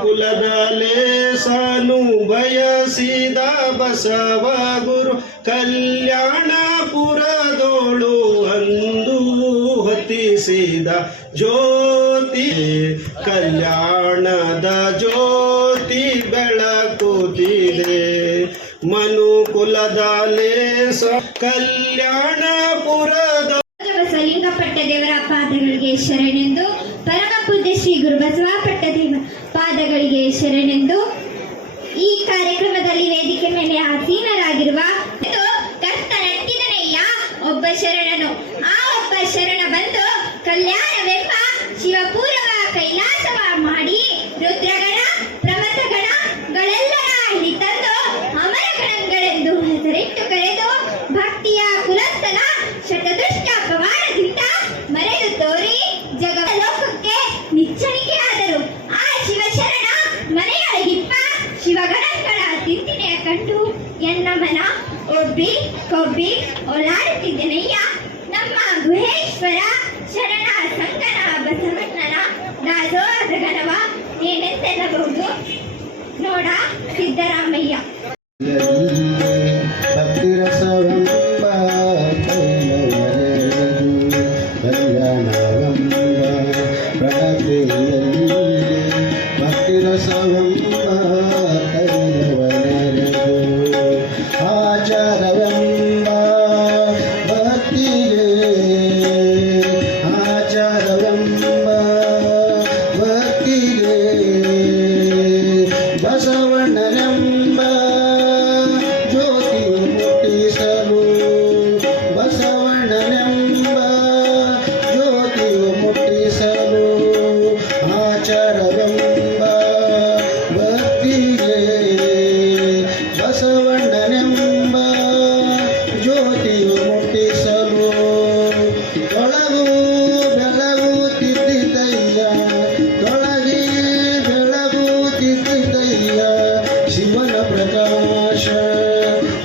ಕುಲದಲೆ ಸಾನು ಬಯಸಿದ ಬಸವ ಗುರು ಕಲ್ಯಾಣಪುರದೋಳು ಅಂದು ಹೊತ್ತಿಸಿದ ಜ್ಯೋತಿ ಕಲ್ಯಾಣದ ಜ್ಯೋತಿ ಬೆಳಕುತ್ತಿದೆ ಮನುಕುಲದಲೆ ಕಲ್ಯಾಣಪುರದ ಬಸವಲಿಂಗಪಟ್ಟ ದೇವರ ಪಾದಗಳಿಗೆ ಶರಣೆಂದು ಪರಮ ಪೂಜ್ಯ ಶ್ರೀ ಗುರು ಬಸವ ಪಟ್ಟದೇವ ಪಾದಗಳಿಗೆ ಶರಣೆಂದು ಈ ಕಾರ್ಯಕ್ರಮದಲ್ಲಿ ವೇದಿಕೆ ಮೇಲೆ ಆಸೀನರಾಗಿರುವ ಕರ್ತನಟ್ಟಿದನಯ್ಯ ಒಬ್ಬ ಶರಣನು ಆ ಒಬ್ಬ ಶರಣ ಬಂದು ಕಲ್ಯಾಣವೆಂಬ ಶಿವಪೂರ್ವ ಕೈಲಾಸವ ಮಾಡಿ ರುದ್ರಗಣ ಪ್ರಮಥಗಣಗಳೆಲ್ಲರ ಇಲ್ಲಿ ತಂದು ಅಮರಗಣಗಳೆಂದು ಹೆಸರಿಟ್ಟು ಕರೆದು ಭಕ್ತಿಯ ಕುಲಸ್ಥಲ ಶತದುಷ್ಟ ಪವಾಡದಿಂದ ಮರೆದು ತೋರಿ ಜಗಲೋಕಕ್ಕೆ ನಿಚ್ಚಣಿಕೆ ಆದರು. ಆ ಶಿವಶರಣ ಮನೆಯೊಳಗಿಪ್ಪ ಶಿವಗಣಗಳ ತಿಂತಿನೆಯ ಕಂಡು ಎನ್ನ ಮನ ಒಬ್ಬಿ ಕೊಬ್ಬಿ ಓಲಾಡುತ್ತಿದ್ದೆನಯ್ಯ. ನಮ್ಮ ಗುಹೇಶ್ವರ ಶರಣ ಸಂಗನ ಬಸವಣ್ಣನ ದಾಸೋಹಗಣವ ಏನೆಂದೆನ್ನಬಹುದು ನೋಡ ಸಿದ್ದರಾಮಯ್ಯ. ಬಸವಣ್ಣನೆಂಬ ಜ್ಯೋತಿ ಮುಟ್ಟಿಸಲು ಬಸವಣ್ಣನೆಂಬ ಜ್ಯೋತಿ ಮುಟ್ಟಿಸಲು ಆಚಾರವೆಂಬ ಭಕ್ತಿಗೆ ಬಸವಣ್ಣನೆಂಬ ಜ್ಯೋತಿ ಮುಟ್ಟಿಸಲು ತೊಳಗು ಬೆಳಗುತ್ತಿದ್ದಯ್ಯ ತೊಳಗಿ ಬೆಳಗುತ್ತಿದ್ದಯ್ಯ ಶಿವನ ಪ್ರಕಾಶ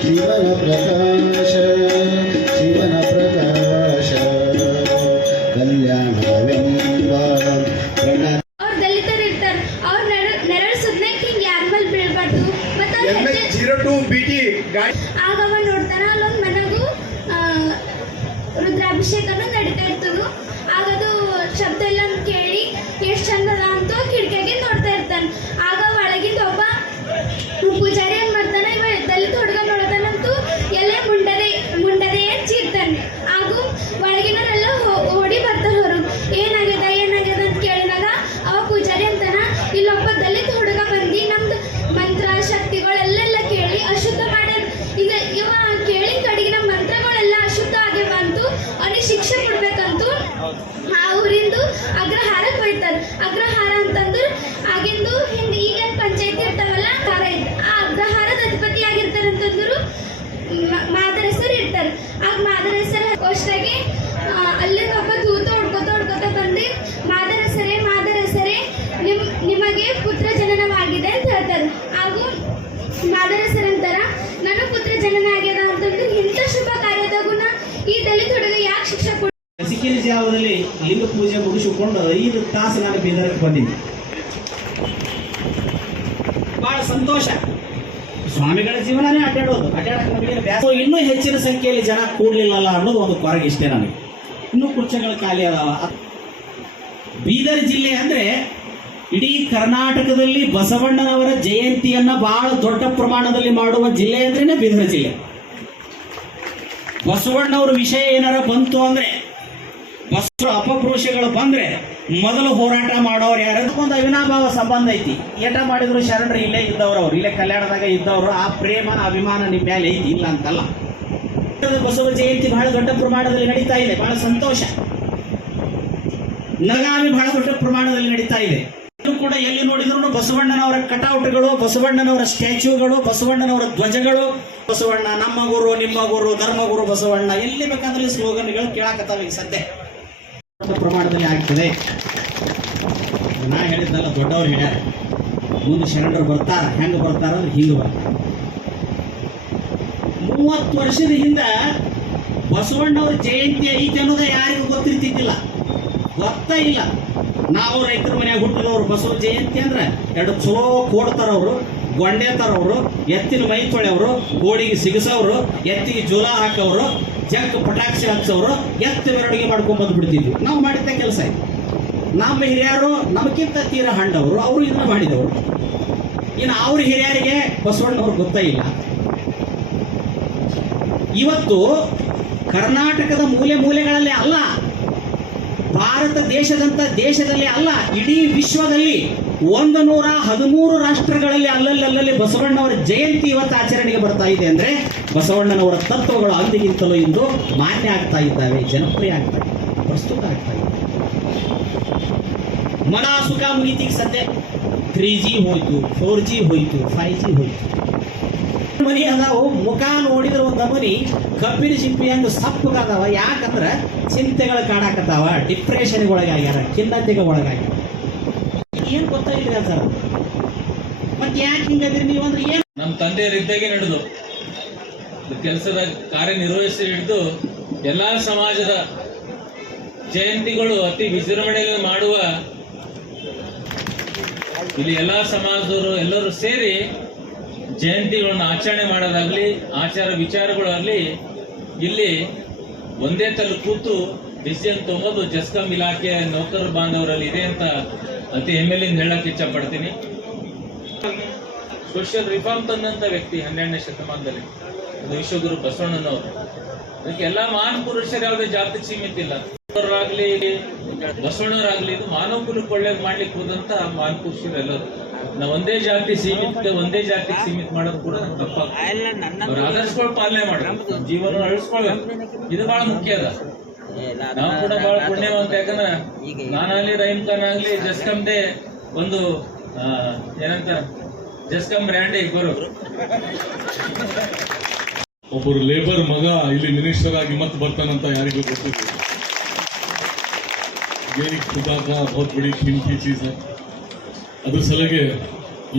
ಶಿವನ ಪ್ರಕಾಶ ಶಿವನ ಪ್ರಕಾಶ ಕಲ್ಯಾಣವೆಂಬ ಅವ್ರು ದಲಿತರು ಇರ್ತಾರೆ. ಅವ್ರ ನೆರಳು ಸುದ್ನಕ್ಕೆ ಹಿಂಗೆ ಯಾರ ಮೇಲೆ ಬೀಳ್ಬಾರ್ದು. ಆಗ ಅವ ನೋಡ್ತಾನ ಅಲ್ಲೊಂದು ಮನೆಗೂ ರುದ್ರಾಭಿಷೇಕನೂ ನಡೀತಾ ಇರ್ತದು. ಆಗದು ಶಬ್ದ ಎಲ್ಲ ಕೇಳಿ ಎಷ್ಟು ಚಂದ ಅದ ಅಂತ ಕಿಟಕಿಯಾಗಿ ನೋಡ್ತಾ ಇರ್ತಾನೆ. ಆಗ ಒಳಗಿಂದ ಒಬ್ಬ ಪೂಜಾರಿ ಏನ್ ಮಾಡ್ತಾನೆ, ಇವ ದಲಿತ ಹುಡುಗ ನೋಡತಾನಂತೂ ಎಲ್ಲ ಮುಂಡದೆ ಚೀರ್ತಾನೆ. ಹಾಗೂ ಒಳಗಿನವರೆಲ್ಲ ಓಡಿ ಬರ್ತಾರೆ ಹೊರಗೆ. ಏನಾಗ್ಯದ ಅಂತ ಕೇಳಿದಾಗ ಅವ ಪೂಜಾರಿ ಅಂತಾನ, ಇಲ್ಲೊಬ್ಬ ದಲಿತ ಹುಡುಗ ಬಂದು ನಮ್ದು ಮಂತ್ರ ಶಕ್ತಿಗಳೆಲ್ಲ ಕೇಳಿ ಅಶುದ್ಧ ಮಾಡ್ಯಾನ. ಈಗ ಇವ ಕೇಳಿದ ಕಡೆಗೆ ನಮ್ಮ ಮಂತ್ರಗಳೆಲ್ಲ ಅಶುದ್ಧ ಆಗ್ಯವ ಅಂತೂ ಅವನಿಗೆ ಶಿಕ್ಷೆ ಕೊಡ್ಬೇಕಂತೂ ಆ ಊರಿಂದು ಅಗ್ರಹಾರಕ್ಕೆ ಹೋಯ್ತಾರೆ. ಅಗ್ರಹಾರ ಅಂತಂದ್ರೆ ಆಗಿಂದು ಹಿಂದೆ ಈಗೇನು ಪಂಚಾಯತಿ ಇರ್ತಾವಲ್ಲ ಹಾರ ಇತ್ತು. ಆ ಅಗ್ರಹಾರದ ಅಧಿಪತಿ ಆಗಿರ್ತಾರಂತಂದ್ರು ಮಾದರಸರು ಇರ್ತಾರೆ. ಆಗ ಮಾದರಸರ ಅಷ್ಟಾಗಿ ಅಲ್ಲಿಂದ ಒಬ್ಬ ದೂತ ಹೊಡ್ಕೋತ ಬಂದು ಮಾದರಸರೇ ನಿಮಗೆ ಪುತ್ರ ಜನನವಾಗಿದೆ ಅಂತ ಹೇಳ್ತಾರೆ. ಹಾಗೂ ಮಾದರಸರಂತರ ನನ್ನ ಪುತ್ರ ಜನನ ಆಗ್ಯದ ಅಂತಂದ್ರೆ ಇಂಥ ಶುಭ ಕಾರ್ಯದಾಗುನ ಈ ದಲಿತ ಹುಡುಗ ಯಾಕೆ ಶಿಕ್ಷೆ ಕೊಡ. ಸಿಕ್ಕಿನ ಜಾವದಲ್ಲಿ ಲಿಂಗ ಪೂಜೆ ಮುಗಿಸಿಕೊಂಡು 5 ತಾಸು ನಾನು ಬೀದರ್ಗೆ ಬಂದಿದ್ದೆ. ಬಹಳ ಸಂತೋಷ. ಸ್ವಾಮಿಗಳ ಜೀವನನೇ ಅಡ್ಡಾಡೋದು ಇನ್ನೂ ಹೆಚ್ಚಿನ ಸಂಖ್ಯೆಯಲ್ಲಿ ಜನ ಕೂಡ್ಲಿಲ್ಲಲ್ಲ ಅನ್ನೋದು ಒಂದು ಕೊರಗೆ ಇಷ್ಟೇ ನನಗೆ. ಇನ್ನೂ ಕುರ್ಚಗಳ ಖಾಲಿ ಅದಾವ. ಬೀದರ್ ಜಿಲ್ಲೆ ಅಂದ್ರೆ ಇಡೀ ಕರ್ನಾಟಕದಲ್ಲಿ ಬಸವಣ್ಣನವರ ಜಯಂತಿಯನ್ನ ಬಹಳ ದೊಡ್ಡ ಪ್ರಮಾಣದಲ್ಲಿ ಮಾಡುವ ಜಿಲ್ಲೆ ಅಂದ್ರೇನೆ ಬೀದರ್ ಜಿಲ್ಲೆ. ಬಸವಣ್ಣವ್ರ ವಿಷಯ ಏನಾರ ಬಂತು ಅಂದ್ರೆ, ಬಸವ ಅಪಪುರುಷಗಳು ಬಂದ್ರೆ ಮೊದಲು ಹೋರಾಟ ಮಾಡೋರು ಯಾರು? ಒಂದು ಅವಿನಾಭಾವ ಸಂಬಂಧ ಐತಿ. ಏಟ ಮಾಡಿದ್ರು ಶರಣರು ಇಲ್ಲೇ ಇದ್ದವ್ರು, ಅವ್ರು ಇಲ್ಲೇ ಕಲ್ಯಾಣದಾಗ ಇದ್ದವರು. ಆ ಪ್ರೇಮ ಅಭಿಮಾನ ನಿಮ್ಮ ಮೇಲೆ ಐತಿ, ಇಲ್ಲ ಅಂತಲ್ಲ. ಬಸವ ಜಯಂತಿ ಬಹಳ ದೊಡ್ಡ ಪ್ರಮಾಣದಲ್ಲಿ ನಡೀತಾ ಇದೆ. ಬಹಳ ಸಂತೋಷ. ನಗಾಮಿ ಬಹಳ ದೊಡ್ಡ ಪ್ರಮಾಣದಲ್ಲಿ ನಡೀತಾ ಇದೆ. ಕೂಡ ಎಲ್ಲಿ ನೋಡಿದ್ರು ಬಸವಣ್ಣನವರ ಕಟೌಟ್ಗಳು, ಬಸವಣ್ಣನವರ ಸ್ಟ್ಯಾಚ್ಯೂಗಳು, ಬಸವಣ್ಣನವರ ಧ್ವಜಗಳು, ಬಸವಣ್ಣ ನಮ್ಮ ಗುರು ನಿಮ್ಮ ಗುರು ಧರ್ಮಗುರು ಬಸವಣ್ಣ, ಎಲ್ಲಿ ಬೇಕಾದ್ರೆ ಸ್ಲೋಗನ್ಗಳು ಕೇಳಾಕತ್ತಾವ. ಈಗ ಸದ್ಯ ಪ್ರಮಾಣದಲ್ಲಿ ಆಗ್ತದೆ. ನಾ ಹೇಳಿದ್ದಲ್ಲ, ದೊಡ್ಡವ್ರು ಹೇಳ್ಯಾರ. ಮುಂದೆ ಶರಣರು ಬರ್ತಾರ. ಹೆಂಗೆ ಬರ್ತಾರ ಅಂದ್ರೆ ಹಿಂಗೆ ಬರ್ತಾರ. 30 ವರ್ಷದ ಹಿಂದೆ ಬಸವಣ್ಣವ್ರ ಜಯಂತಿ ಐತಿ ಅನ್ನೋದೇ ಯಾರಿಗೂ ಗೊತ್ತಿರ್ತಿದ್ದಿಲ್ಲ, ಗೊತ್ತ ಇಲ್ಲ. ನಾವು ರೈತರ ಮನ್ಯಾಗ ಹುಟ್ಟಿದವ್ರು ಬಸವ ಜಯಂತಿ ಅಂದ್ರೆ ಎರಡು ಚಲೋ ಕೋಡ್ತಾರವ್ರು, ಗೊಂಡೆ ತರವ್ರು, ಎತ್ತಿನ ಮೈ ತೊಳೆಯವರು, ಕೋಡಿಗೆ ಸಿಗಸವ್ರು, ಎತ್ತಿಗೆ ಜೋಲ ಹಾಕವ್ರು, ಜಂಕ್ ಪಟಾಕ್ಷಿ ಹಚ್ಚವ್ರು, ಎತ್ತಿನ ಅಡುಗೆ ಮಾಡ್ಕೊಂಡ್ ಬಂದ್ಬಿಡ್ತಿದ್ವಿ. ನಾವು ಮಾಡಿದ್ದ ಕೆಲಸ ಇದು. ನಮ್ಮ ಹಿರಿಯರು ನಮಗಿಂತ ತೀರ ಹಂಡವರು, ಅವರು ಇದನ್ನ ಮಾಡಿದವರು. ಇನ್ನು ಅವ್ರ ಹಿರಿಯರಿಗೆ ಬಸವಣ್ಣವ್ರು ಗೊತ್ತೇ ಇಲ್ಲ. ಇವತ್ತು ಕರ್ನಾಟಕದ ಮೂಲೆ ಮೂಲೆಗಳಲ್ಲಿ ಅಲ್ಲ, ಭಾರತ ದೇಶದಲ್ಲಿ ಅಲ್ಲ, ಇಡೀ ವಿಶ್ವದಲ್ಲಿ 113 ರಾಷ್ಟ್ರಗಳಲ್ಲಿ ಅಲ್ಲಲ್ಲಿ ಬಸವಣ್ಣವರ ಜಯಂತಿ ಇವತ್ತು ಆಚರಣೆಗೆ ಬರ್ತಾ ಇದೆ ಅಂದ್ರೆ ಬಸವಣ್ಣನವರ ತತ್ವಗಳು ಅಂದಿಗಿಂತಲೂ ಇಂದು ಮಾನ್ಯ ಆಗ್ತಾ ಇದ್ದಾವೆ, ಜನಪ್ರಿಯ ಆಗ್ತಾ ಇದ್ದಾವೆ, ಪ್ರಸ್ತುತ ಆಗ್ತಾ ಇದ್ದಾವೆ. ಮನ ಸುಖ ಮುಗಿತಿಗೆ ಸದ್ಯ 3G ಹೋಯ್ತು, 4G ಹೋಯ್ತು, 5G ಹೋಯ್ತು. ಮನಿ ಅದಾವು, ಮುಖ ನೋಡಿದ್ರೆ ಒಂದು ಮನಿ ಕಬ್ಬಿನ ಸಿಂಪಿ ಹಂಗ ಸಪ್ಪಗಾದವ. ಯಾಕಂದ್ರ ಚಿಂತೆಗಳು ಕಾಡಾಕತ್ತಾವ, ಡಿಪ್ರೆಷನ್ಗೆ ಒಳಗಾಗ್ಯಾರ, ಖಿನ್ನತೆಗೆ ಒಳಗಾಗ್ಯಾರ. ಏನ್ ಗೊತ್ತಾಗಿಲ್ಲ ಸರ್, ಮತ್ತೆ ಯಾಕೆ ಹಿಂಗದ್ರಿ ನೀವು ಅಂದ್ರೆ ಏನ್? ನಮ್ಮ ತಂದೆಯರಿದ್ದಾಗೆ ನಡೆದು ಕೆಲಸದ ಕಾರ್ಯನಿರ್ವಹಿಸಿ ಹಿಡಿದು ಎಲ್ಲಾ ಸಮಾಜದ ಜಯಂತಿಗಳು ಅತಿ ವಿಜೃಂಭಣೆಯಲ್ಲಿ ಮಾಡುವ, ಇಲ್ಲಿ ಎಲ್ಲಾ ಸಮಾಜದವರು ಎಲ್ಲರೂ ಸೇರಿ ಜಯಂತಿಗಳನ್ನು ಆಚರಣೆ ಮಾಡೋದಾಗ್ಲಿ, ಆಚಾರ ವಿಚಾರಗಳಾಗ್ಲಿ, ಇಲ್ಲಿ ಒಂದೇ ತಲೆ ಕೂತು ಡಿಸಿಷನ್ ತಗೊಂಡು ಜಸ್ಕಾಂ ಇಲಾಖೆಯ ನೌಕರ ಬಾಂಧವರಲ್ಲಿ ಇದೆ ಅಂತ ಅತಿ ಹೆಮ್ಮೆಲಿಂದ ಹೇಳಕ್ ಇಚ್ಛ ಪಡ್ತೀನಿ. ಸೋಷಿಯಲ್ ರಿಫಾರ್ಮ್ ತಂದಂತ ವ್ಯಕ್ತಿ 12ನೇ ಶತಮಾನದಲ್ಲಿ ಅದು ವಿಶ್ವಗುರು ಬಸವಣ್ಣನವರು. ಅದಕ್ಕೆ ಎಲ್ಲಾ ಮಹಾನ್ ಪುರುಷರು ಯಾವುದೇ ಜಾತಿ ಸೀಮಿತ ಇಲ್ಲ, ಆಗ್ಲಿ ಬಸವಣ್ಣವರಾಗ್ಲಿ, ಇದು ಮಾನವ ಕುಲಕ್ಕೆ ಒಳ್ಳೇದು ಮಾಡ್ಲಿಕ್ಕೆ ಹೋದಂತ ಮಹಾನ್ ಪುರುಷರು ಎಲ್ಲರೂ. ನಾವು ಒಂದೇ ಜಾತಿಗೆ ಸೀಮಿತ ಮಾಡೋದು ಕೂಡ ತಪ್ಪಾಗ್ತದೆ. ಅವ್ರ ಆದರ್ಶಗಳು ಪಾಲನೆ ಮಾಡ್ಬೇಕು, ಜೀವನ ಅಳಿಸ್ಕೊಳ್ಬೇಕು, ಇದು ಬಹಳ ಮುಖ್ಯ ಅದ. ನಾವು ಕೂಡ ಬಹಳ ಪುಣ್ಯವಂತ. ಯಾಕಂದ್ರೆ ನಾನಾಗ್ಲಿ, ರಹೀಮ್ ಖಾನ್ ಆಗ್ಲಿ, ಜಸ್ಕಮ್ದೇ ಒಂದು ಏನಂತ ಜಸ್ಕಮ್ ಬ್ರ್ಯಾಂಡ್ ಇಬ್ಬರು. ಒಬ್ಬರು ಲೇಬರ್ ಮಗ ಇಲ್ಲಿ ಮಿನಿಸ್ಟರ್ ಆಗಿ ಮತ್ತೆ ಬರ್ತಾನಂತ ಯಾರಿಗೂ ಗೊತ್ತಿಲ್ಲ. ये खुदा का बहुत बड़ी कीमती चीज है. ಅದ್ರ ಸಲಗೆ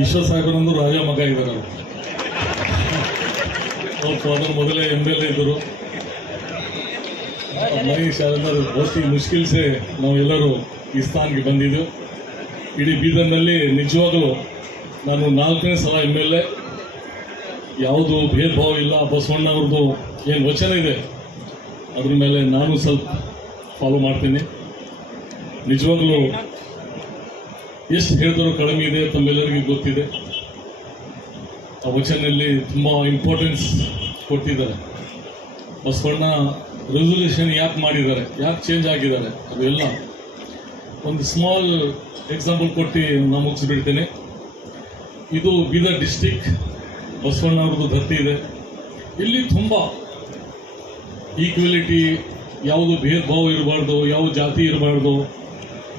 ಈಶ್ವರ್ ಸಾಹೇಬರಂದು ರಾಜ ಮಗ ಇದ್ದಾರೆ. ಅವ್ರ ಫಾದರ್ ಮೊದಲೇ MLA ಇದ್ದರು. ಮನೀಶ್ ಶಾಲೆಂದ್ರೆ ಬಹುತಿ ಮುಷ್ಕಿಲ್ ಸೆ ನಾವೆಲ್ಲರೂ ಈ ಸ್ಥಾನಕ್ಕೆ ಬಂದಿದ್ದೆವು. ಇಡೀ ಬೀದರ್ನಲ್ಲಿ ನಿಜವಾಗಲೂ ನಾನು 4ನೇ ಸಲ MLA. ಯಾವುದು ಭೇದ ಭಾವ ಇಲ್ಲ. ಬಸವಣ್ಣ ಅವ್ರದ್ದು ಏನು ವಚನ ಇದೆ ಅದ್ರ ಮೇಲೆ ನಾನು ಸ್ವಲ್ಪ ಫಾಲೋ ಮಾಡ್ತೀನಿ. ನಿಜವಾಗ್ಲೂ ಎಷ್ಟು ಹೇಳಿದ್ರು ಕಡಿಮೆ ಇದೆ, ತಮ್ಮೆಲ್ಲರಿಗೂ ಗೊತ್ತಿದೆ. ಆ ವಚನಲ್ಲಿ ತುಂಬ ಇಂಪಾರ್ಟೆನ್ಸ್ ಕೊಟ್ಟಿದ್ದಾರೆ. ಬಸವಣ್ಣ ರೆಸೊಲ್ಯೂಷನ್ ಯಾಕೆ ಮಾಡಿದ್ದಾರೆ, ಯಾಕೆ ಚೇಂಜ್ ಆಗಿದ್ದಾರೆ, ಅದು ಎಲ್ಲ ಒಂದು ಸ್ಮಾಲ್ ಎಕ್ಸಾಂಪಲ್ ಕೊಟ್ಟು ನಾನು ಮುಗಿಸ್ಬಿಡ್ತೇನೆ. ಇದು ಬೀದರ್ ಡಿಸ್ಟಿಕ್, ಬಸವಣ್ಣ ಅವ್ರದ್ದು ಧರ್ತಿ ಇದೆ. ಇಲ್ಲಿ ತುಂಬ ಈಕ್ವಾಲಿಟಿ, ಯಾವುದು ಭೇದ ಭಾವ ಇರಬಾರ್ದು, ಯಾವ ಜಾತಿ ಇರಬಾರ್ದು.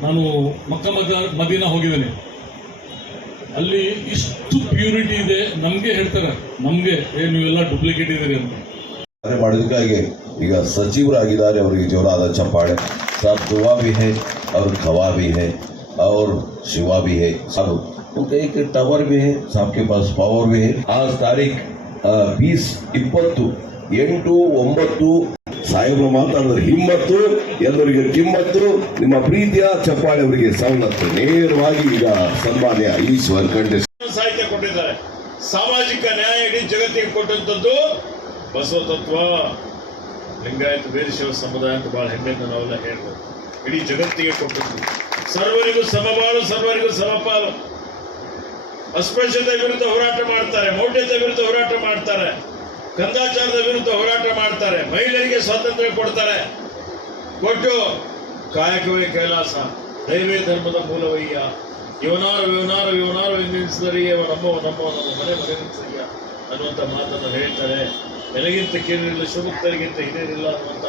ನಾನು ಮಕ್ಕ ಮದೀನಾ ಹೋಗಿದ್ದೇನೆ, ಅಲ್ಲಿ ಇಷ್ಟು ಪ್ಯೂರಿಟಿ ಇದೆ. ನಮಗೆ ಹೇಳ್ತಾರೆ, ನಮಗೆ ನೀವೆಲ್ಲ ಡೂಪ್ಲಿಕೇಟ್ ಇದ್ದೀರಿ ಅಂತ. ಮಾಡೋದಕ್ಕಾಗಿ ಈಗ ಸಚಿವರಾಗಿದ್ದಾರೆ, ಅವರಿಗೆ ಜೋರಾದ ಚಪ್ಪಾಳೆ. ಸಾಬ್ ದುವಾ भी है और खवा भी है और शिवा भी है. सब उनका एक टावर भी है, साहब के पास पावर भी है. आज तारीख 20-8-9 ಸಾಹೇಬರು ಮಾತಾಡಿದ್ರೆ ಹಿಮ್ಮತ್ತು, ಎಲ್ಲರಿಗೆ ಕಿಮ್ಮತ್ತು. ನಿಮ್ಮ ಪ್ರೀತಿಯ ಚಪ್ಪಾಳೆ ಅವರಿಗೆ ಸವಲತ್ತು. ನೇರವಾಗಿ ಈಗ ಸನ್ಮಾನ್ಯ ಈಶ್ವರ್ ಖಂಡೆ ಸಾಹಿತ್ಯ ಕೊಟ್ಟಿದ್ದಾರೆ. ಸಾಮಾಜಿಕ ನ್ಯಾಯ ಇಡೀ ಜಗತ್ತಿಗೆ ಕೊಟ್ಟಂತದ್ದು ಬಸವ ತತ್ವ. ಲಿಂಗಾಯತ ವೀರಶೈವ ಸಮುದಾಯ ಅಂತ ಬಹಳ ಹೆಮ್ಮೆಯಿಂದ ನಾವೆಲ್ಲ ಹೇಳ್ಬೋದು. ಇಡೀ ಜಗತ್ತಿಗೆ ಕೊಟ್ಟದ್ದು ಸರ್ವರಿಗೂ ಸಮಬಾಳು, ಸರ್ವರಿಗೂ ಸಮಪಾಲು. ಅಸ್ಪೃಶ್ಯತೆ ವಿರುದ್ಧ ಹೋರಾಟ ಮಾಡ್ತಾರೆ, ಮೌಢ್ಯತೆ ವಿರುದ್ಧ ಹೋರಾಟ ಮಾಡ್ತಾರೆ, ಕಂದಾಚಾರದ ವಿರುದ್ಧ ಹೋರಾಟ ಮಾಡ್ತಾರೆ, ಮಹಿಳೆಯರಿಗೆ ಸ್ವಾತಂತ್ರ್ಯ ಕೊಡ್ತಾರೆ. ಕೊಟ್ಟು ಕಾಯಕವೇ ಕೈಲಾಸ, ದೈವೇ ಧರ್ಮದ ಮೂಲವಯ್ಯ, ಇವನಾರು ಎಂದೆನಿಸಿದರಿಯೇ ನಮ್ಮ ಮನೆ ನಿಲ್ಲಿಸಯ್ಯ ಅನ್ನುವಂಥ ಮಾತನ್ನು ಹೇಳ್ತಾರೆ. ನನಗಿಂತ ಕೀರಿಲ್ಲ, ಶಿವಭಕ್ತರಿಗಿಂತ ಹಿರಿಯರಿಲ್ಲ ಅನ್ನುವಂಥ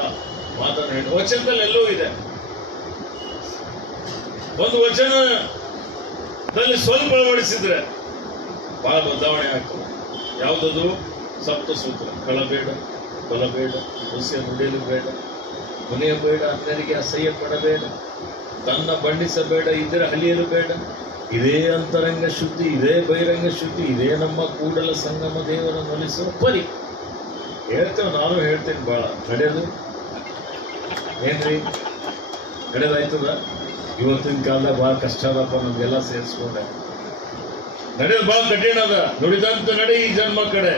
ಮಾತನ್ನು ಹೇಳಿ ವಚನದಲ್ಲಿ ಎಲ್ಲವೂ ಇದೆ. ಒಂದು ವಚನದಲ್ಲಿ ಸ್ವಲ್ಪ ಅಳವಡಿಸಿದ್ರೆ ಬಹಳ ಬದಲಾವಣೆ ಆಗ್ತದೆ. ಯಾವುದದು? ಸಪ್ತಸೂತ್ರ. ಕಳಬೇಡ, ಕೊಲಬೇಡ, ಹುಸಿಯ ನುಡಿಯಲು ಬೇಡ, ಕೊನೆಯಬೇಡ, ಅನ್ಯರಿಗೆ ಅಸಹ್ಯ ಪಡಬೇಡ, ತನ್ನ ಬಂಡಿಸಬೇಡ, ಇದರ ಹಲಿಯಲು ಬೇಡ. ಇದೇ ಅಂತರಂಗ ಶುದ್ಧಿ, ಇದೇ ಬಹಿರಂಗ ಶುದ್ಧಿ, ಇದೇ ನಮ್ಮ ಕೂಡಲ ಸಂಗಮ ದೇವರನ್ನು ಒಲಿಸುವ ಪರಿ. ಹೇಳ್ತೇವೆ, ನಾನು ಹೇಳ್ತೇನೆ. ಭಾಳ ನಡೆದು ಏನ್ರಿ ನಡೆದಾಯ್ತದ ಇವತ್ತಿನ ಕಾಲದಾಗ ಭಾಳ ಕಷ್ಟ ಅದಪ್ಪ ನಮಗೆಲ್ಲ ಸೇರಿಸ್ಕೊಂಡೆ. ನಡೆಯೋದು ಭಾಳ ಕಠಿಣ ಅದ. ನುಡಿದಂತ ನಡೆ ಈ ಜನ್ಮ ಕಡೆ.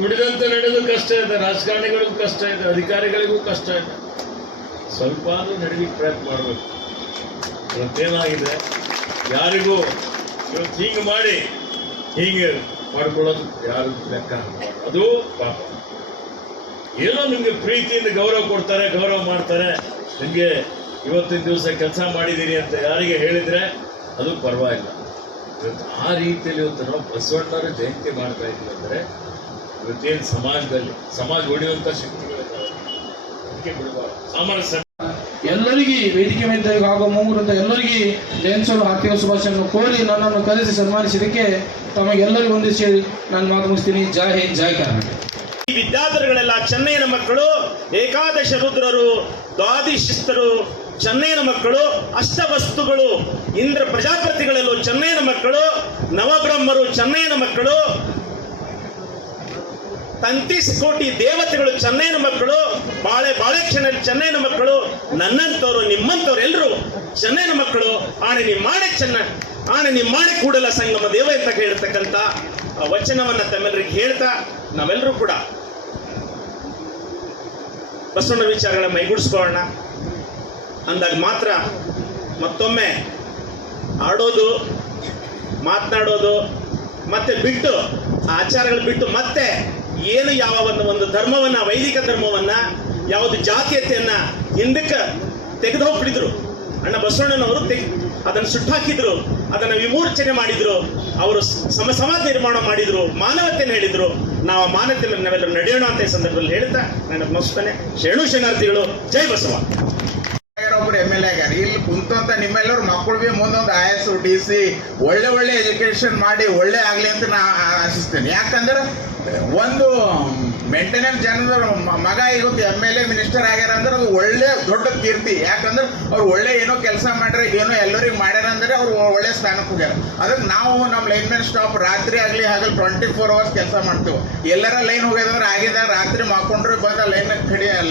ನುಡಿದಂತೆ ನಡೆದು ಕಷ್ಟ ಇದೆ, ರಾಜಕಾರಣಿಗಳಿಗೂ ಕಷ್ಟ ಇದೆ, ಅಧಿಕಾರಿಗಳಿಗೂ ಕಷ್ಟ ಇದೆ. ಸ್ವಲ್ಪ ಆದ್ರೂ ನಡೀಲಿಕ್ಕೆ ಪ್ರಯತ್ನ ಮಾಡಬೇಕು. ಇವತ್ತೇನಾಗಿದೆ, ಯಾರಿಗೂ ಇವತ್ತು ಹಿಂಗೆ ಮಾಡಿ ಹೀಗೆ ಮಾಡ್ಕೊಳ್ಳೋದು ಯಾರು ಲೆಕ್ಕ ಹಾಕಬಾರ್ದು. ಅದು ಪಾಪ. ಏನೋ ನಿಮಗೆ ಪ್ರೀತಿಯಿಂದ ಗೌರವ ಕೊಡ್ತಾರೆ, ಗೌರವ ಮಾಡ್ತಾರೆ. ನಿಮಗೆ ಇವತ್ತಿನ ದಿವಸ ಕೆಲಸ ಮಾಡಿದ್ದೀರಿ ಅಂತ ಯಾರಿಗೆ ಹೇಳಿದರೆ ಅದು ಪರವಾಗಿಲ್ಲ. ಇವತ್ತು ಆ ರೀತಿಯಲ್ಲಿ ಇವತ್ತು ನಾವು ಬಸವಣ್ಣರ ಜಯಂತಿ ಮಾಡ್ತಾ ಇದ್ದೀವಿ ಅಂದರೆ ಇವತ್ತೇನು ಸಮಾಜದಲ್ಲಿ ಸಮಾಜ ಹೊಡೆಯುವಂಥ ಶಕ್ತಿಗಳಿದ್ದಾವೆ, ಅದಕ್ಕೆ ಬಿಡಬಾರ್ದು. ಸಾಮರಸ್ಯ ಎಲ್ಲರಿಗೂ ವೇದಿಕೆ ಮೇಲೆ ಹಾಗೂ ಮೂವರಿಂದ ಎಲ್ಲರಿಗೂ ಜಯಂತ್ಸೋತ್ಸವ ಹಾರ್ದಿಕ ಶುಭಾಶಯವನ್ನು ಕೋರಿ ನನ್ನನ್ನು ಕರೆಸಿ ಸನ್ಮಾನಿಸಿದ್ದಕ್ಕೆ ತಮಗೆಲ್ಲರಿಗೂ ಒಂದಿಸಿ ನಾನು ಮಾತು ಮುಗಿಸ್ತೀನಿ. ಜೈ ಹಿಂದ್, ಜೈ ಕರ್ನಾಟಕ. ಈ ವಿದ್ಯಾರ್ಥಿಗಳೆಲ್ಲ ಚೆನ್ನೈನ ಮಕ್ಕಳು, ಏಕಾದಶ ರುದ್ರರು, ದ್ವಾದಶಿಸ್ತರು ಚೆನ್ನೈನ ಮಕ್ಕಳು, ಅಷ್ಟವಸ್ತುಗಳು, ಇಂದ್ರ ಪ್ರಜಾಪತಿಗಳೆಲ್ಲೂ ಚೆನ್ನೈನ ಮಕ್ಕಳು, ನವಬ್ರಹ್ಮರು ಚೆನ್ನೈನ ಮಕ್ಕಳು, ತಂತಿಸ್ ಕೋಟಿ ದೇವತೆಗಳು ಚೆನ್ನೈನ ಮಕ್ಕಳು, ಬಾಳೆಕ್ಷಣ ಚೆನ್ನೈನ ಮಕ್ಕಳು, ನನ್ನಂತವರು ನಿಮ್ಮಂತವ್ರು ಎಲ್ಲರೂ ಚೆನ್ನೈನ ಮಕ್ಕಳು. ಆಣೆ ನಿಮ್ಮಾಣೆ ಕೂಡಲ ಸಂಗಮ ದೇವ ಅಂತ ಹೇಳ್ತಕ್ಕಂಥ ವಚನವನ್ನ ತಮ್ಮೆಲ್ಲರಿಗೆ ಹೇಳ್ತಾ ನಾವೆಲ್ಲರೂ ಕೂಡ ಬಸವಣ್ಣ ವಿಚಾರಗಳ ಮೈಗೂಡಿಸ್ಕೊಳ್ಳೋಣ. ಅಂದಾಗ ಮಾತ್ರ ಮತ್ತೊಮ್ಮೆ ಆಡೋದು, ಮಾತನಾಡೋದು ಮತ್ತೆ ಬಿಟ್ಟು ಆಚಾರಗಳು ಬಿಟ್ಟು ಮತ್ತೆ ಏನು ಯಾವ ಒಂದು ಧರ್ಮವನ್ನ, ವೈದಿಕ ಧರ್ಮವನ್ನ, ಯಾವುದು ಜಾತೀಯತೆಯನ್ನ ಹಿಂದಕ್ಕೆ ತೆಗೆದು ಹೋಗ್ಬಿಟ್ಟಿದ್ರು. ಅಣ್ಣ ಬಸವಣ್ಣನವರು ಅದನ್ನು ಸುಟ್ಟಾಕಿದ್ರು, ಅದನ್ನು ವಿಮೋಚನೆ ಮಾಡಿದ್ರು. ಅವರು ಸಮಾಜ ನಿರ್ಮಾಣ ಮಾಡಿದ್ರು, ಮಾನವತೆಯನ್ನು ಹೇಳಿದ್ರು. ನಾವು ಮಾನವತೆ ನಾವೆಲ್ಲರೂ ನಡೆಯೋಣ ಅಂತ ಈ ಸಂದರ್ಭದಲ್ಲಿ ಹೇಳ್ತಾ ನಾನು ಮುಗಿಸ್ತೇನೆ. ಶರಣು ಶರಣಾರ್ಥಿಗಳು. ಜೈ ಬಸವ. ಒಬ್ರು MLA ಆಗ್ಯಾರ. ಇಲ್ಲಿ ಕುಂತಂತ ನಿಮ್ಮೆಲ್ಲರೂ ಮಕ್ಕಳು ಬಿ ಮುಂದೊಂದು IAS DC ಒಳ್ಳೆ ಎಜುಕೇಶನ್ ಮಾಡಿ ಒಳ್ಳೆ ಆಗ್ಲಿ ಅಂತ ನಾ ಆಶಿಸ್ತೇನೆ. ಯಾಕಂದ್ರೆ ಒಂದು ಮೇಂಟೆನೆನ್ಸ್ ಜನರ ಮಗ ಇವತ್ತು MLA ಮಿನಿಸ್ಟರ್ ಆಗ್ಯಾರ ಅಂದ್ರೆ ಅದು ಒಳ್ಳೆ ದೊಡ್ಡ ಕೀರ್ತಿ. ಯಾಕಂದ್ರೆ ಅವ್ರು ಒಳ್ಳೆ ಏನೋ ಕೆಲಸ ಮಾಡ್ರೆ, ಏನೋ ಎಲ್ಲರಿಗೂ ಮಾಡ್ಯಾರ ಅಂದ್ರೆ ಅವ್ರು ಒಳ್ಳೆ ಸ್ಥಾನಕ್ಕೆ ಹೋಗ್ಯಾರ. ಅದಕ್ಕೆ ನಾವು ನಮ್ಮ ಲೈನ್ಮೆನ್ ಸ್ಟಾಪ್ ರಾತ್ರಿ ಆಗಲಿ ಹಾಗಲಿ 24 hours ಕೆಲಸ ಮಾಡ್ತೇವೆ. ಎಲ್ಲರ ಲೈನ್ ಹೋಗ್ಯದಂದ್ರೆ ಆಗಿದ ರಾತ್ರಿ ಮಾಡ್ಕೊಂಡ್ರೆ ಬಂದ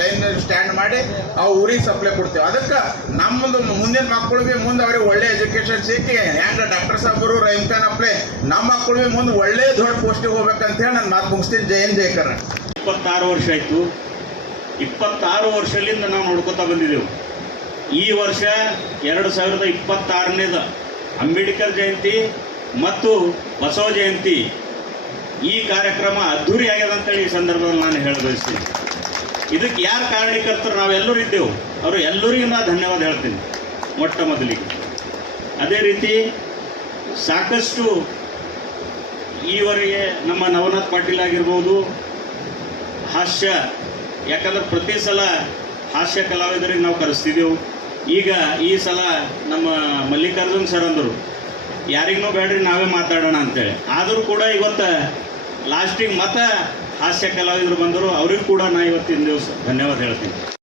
ಲೈನ್ ಸ್ಟ್ಯಾಂಡ್ ಮಾಡಿ ಆ ಊರಿಗೆ ಸಪ್ಲೈ ಕೊಡ್ತೇವೆ. ಅದಕ್ಕೆ ನಮ್ಮದು ಮುಂದಿನ ಮಕ್ಕಳಿಗೆ ಮುಂದೆ ಅವ್ರಿಗೆ ಒಳ್ಳೆ ಎಜುಕೇಶನ್ ಸಿಕ್ಕಿ ಹೆಂಗ ಡಾಕ್ಟರ್ ಸಾಹೇಬರು, ರಹೀಮ್ ಖಾನ್ ಅಪ್ಲೆ ನಮ್ಮ ಮಕ್ಕಳಿಗೆ ಮುಂದೆ ಒಳ್ಳೆ ದೊಡ್ಡ ಪೋಸ್ಟಿಗೆ ಹೋಗ್ಬೇಕಂತ ಹೇಳಿ ನಾನು ಮಾತು ಮುಗಿಸ್ತೀನಿ. ಜೈ ಹಿಂದ್, ಜೈ ಕರ್ನಾಟಕ. 26 ವರ್ಷ ಆಯಿತು. 26 ವರ್ಷದಿಂದ ನಾವು ನೋಡ್ಕೊತಾ ಬಂದಿದ್ದೆವು. ಈ ವರ್ಷ 2026ನೇದು ಅಂಬೇಡ್ಕರ್ ಜಯಂತಿ ಮತ್ತು ಬಸವ ಜಯಂತಿ ಈ ಕಾರ್ಯಕ್ರಮ ಅದ್ಧೂರಿ ಆಗ್ಯದ ಅಂತೇಳಿ ಈ ಸಂದರ್ಭದಲ್ಲಿ ನಾನು ಹೇಳ ಬಯಸ್ತೀನಿ. ಇದಕ್ಕೆ ಯಾರು ಕಾರಣೀಕರ್ತರು ನಾವೆಲ್ಲರೂ ಇದ್ದೆವು, ಅವರು ಎಲ್ಲರಿಗೂ ನಾನು ಧನ್ಯವಾದ ಹೇಳ್ತೀನಿ ಮೊಟ್ಟ ಮೊದಲಿಗೆ. ಅದೇ ರೀತಿ ಸಾಕಷ್ಟು ಈವರೆಗೆ ನಮ್ಮ ನವನಾಥ್ ಪಾಟೀಲ್ ಆಗಿರ್ಬೋದು, ಹಾಸ್ಯ, ಯಾಕಂದ್ರೆ ಪ್ರತಿ ಸಲ ಹಾಸ್ಯ ಕಲಾವಿದರಿಗೆ ನಾವು ಕರೆಸ್ತಿದ್ದೆವು. ಈಗ ಈ ಸಲ ನಮ್ಮ ಮಲ್ಲಿಕಾರ್ಜುನ್ ಸರ್ ಅಂದರು ಯಾರಿಗೂ ಬೇಡ್ರಿ ನಾವೇ ಮಾತಾಡೋಣ ಅಂತೇಳಿ. ಆದರೂ ಕೂಡ ಇವತ್ತು ಲಾಸ್ಟಿಗೆ ಮತ್ತೆ ಹಾಸ್ಯ ಕಲಾವಿದರು ಬಂದರು, ಅವ್ರಿಗೂ ಕೂಡ ನಾ ಇವತ್ತಿನ ದಿವಸ ಧನ್ಯವಾದ ಹೇಳ್ತೀನಿ.